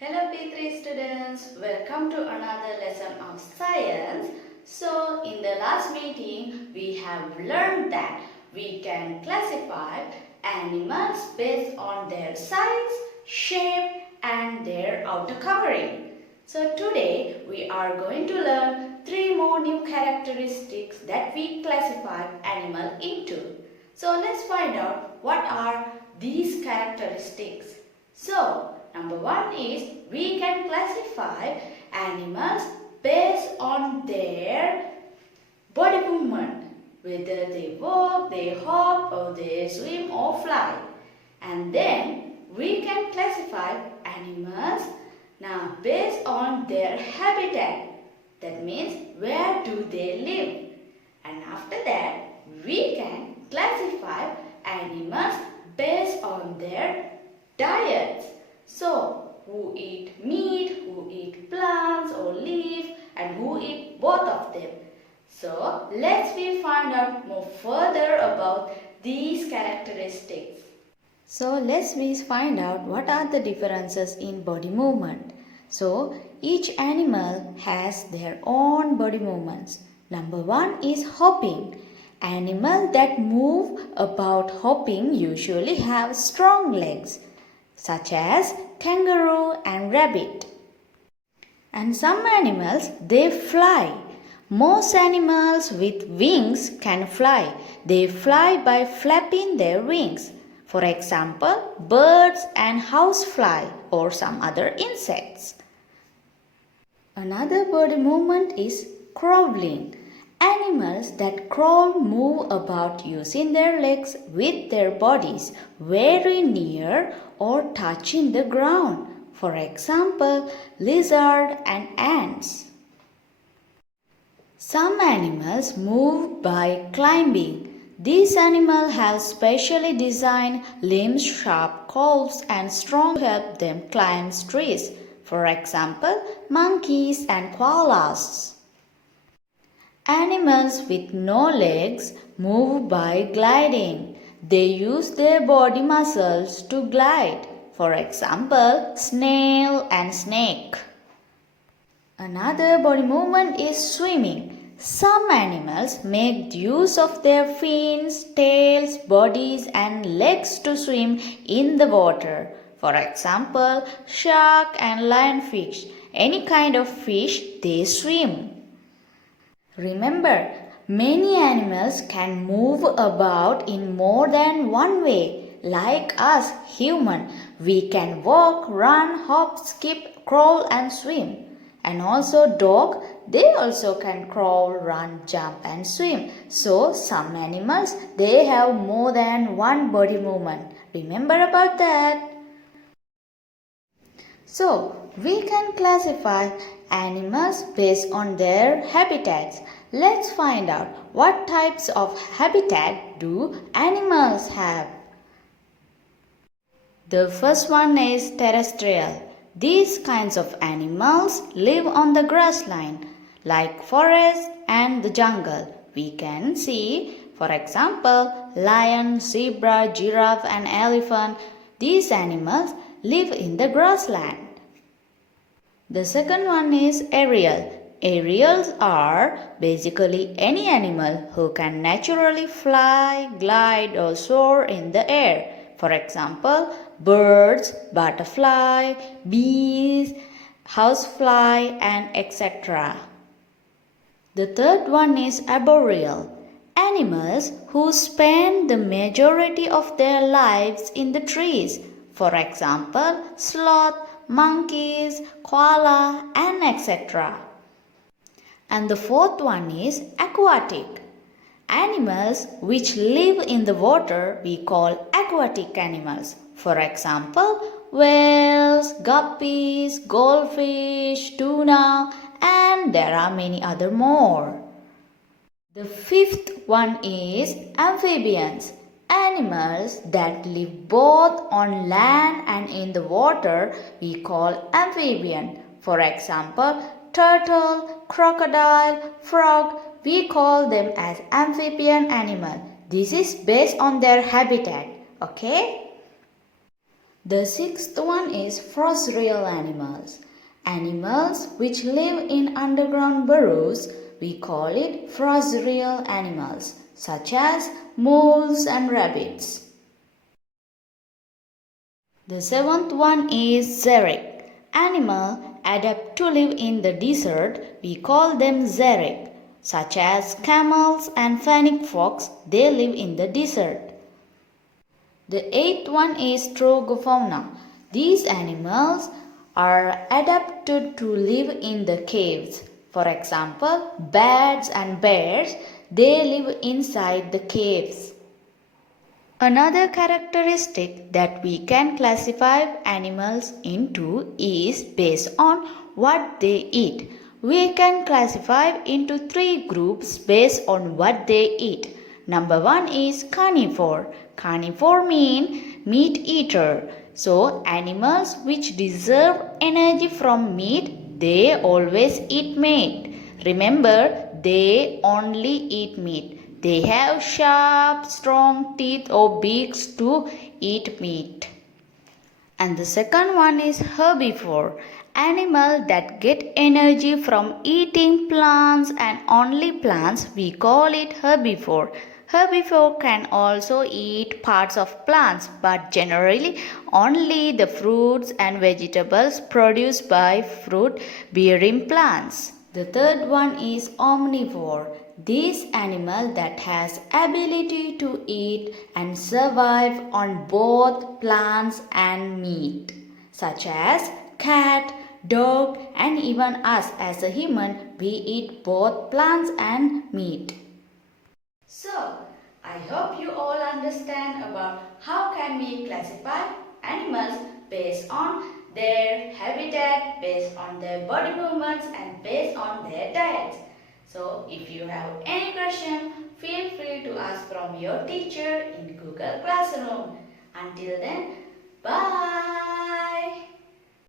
Hello P3 students, welcome to another lesson of science. So in the last meeting we have learned that we can classify animals based on their size, shape and their outer covering. So today we are going to learn 3 more new characteristics that we classify animal into. So let's find out what are these characteristics. So number 1 is we can classify animals based on their body movement, whether they walk, they hop or they swim or fly. And then we can classify animals now based on their habitat. That means where do they live. And after that we can classify animals based on their diets. So, who eat meat, who eat plants or leaf, and who eat both of them. So, let's find out more further about these characteristics. So, let's find out what are the differences in body movement. So, each animal has their own body movements. Number 1 is hopping. Animals that move about hopping usually have strong legs, such as kangaroo and rabbit. And some animals, they fly. Most animals with wings can fly. They fly by flapping their wings. For example, birds and housefly or some other insects. Another body movement is crawling. Animals that crawl move about using their legs with their bodies very near or touching the ground. For example, lizard and ants. Some animals move by climbing. These animals have specially designed limbs, sharp claws and strong to help them climb trees. For example, monkeys and koalas. Animals with no legs move by gliding. They use their body muscles to glide. For example, snail and snake. Another body movement is swimming. Some animals make use of their fins, tails, bodies and legs to swim in the water. For example, shark and lionfish. Any kind of fish, they swim. Remember, many animals can move about in more than one way. Like us, human, we can walk, run, hop, skip, crawl and swim. And also dog, they also can crawl, run, jump and swim. So some animals, they have more than one body movement. Remember about that. So, we can classify animals based on their habitats. Let's find out what types of habitat do animals have. The first one is terrestrial. These kinds of animals live on the grassland, like forest and the jungle. We can see, for example, lion, zebra, giraffe and elephant. These animals live in the grassland. The second one is aerial. Aerials are basically any animal who can naturally fly, glide or soar in the air. For example, birds, butterfly, bees, housefly and etc. The third one is arboreal. Animals who spend the majority of their lives in the trees. For example, sloth, monkeys, koala and etc. And the fourth one is aquatic. Animals which live in the water we call aquatic animals. For example, whales, guppies, goldfish, tuna and there are many other more. The fifth one is amphibians. Animals that live both on land and in the water we call amphibian. For example, turtle, crocodile, frog, we call them as amphibian animal. This is based on their habitat. Okay? The sixth one is frosterial animals. Animals which live in underground burrows, we call it frosterial animals, such as moles and rabbits. The seventh one is xeric. Animals adapt to live in the desert, we call them xeric, such as camels and fennec fox, they live in the desert. The eighth one is trogofauna. These animals are adapted to live in the caves. For example, bats and bears, they live inside the caves. Another characteristic that we can classify animals into is based on what they eat. We can classify into three groups based on what they eat. Number one is carnivore. Carnivore means meat eater. So animals which deserve energy from meat, they always eat meat. Remember, they only eat meat. They have sharp, strong teeth or beaks to eat meat. And the second one is herbivore. Animal that get energy from eating plants and only plants, we call it herbivore. Herbivore can also eat parts of plants, but generally only the fruits and vegetables produced by fruit-bearing plants. The third one is omnivore. This animal that has ability to eat and survive on both plants and meat, such as cat, dog, and even us as a human, we eat both plants and meat. So, I hope you all understand about how can we classify animals based on their habitat, based on their body movements and based on their diets. So, if you have any question, feel free to ask from your teacher in Google Classroom. Until then, bye.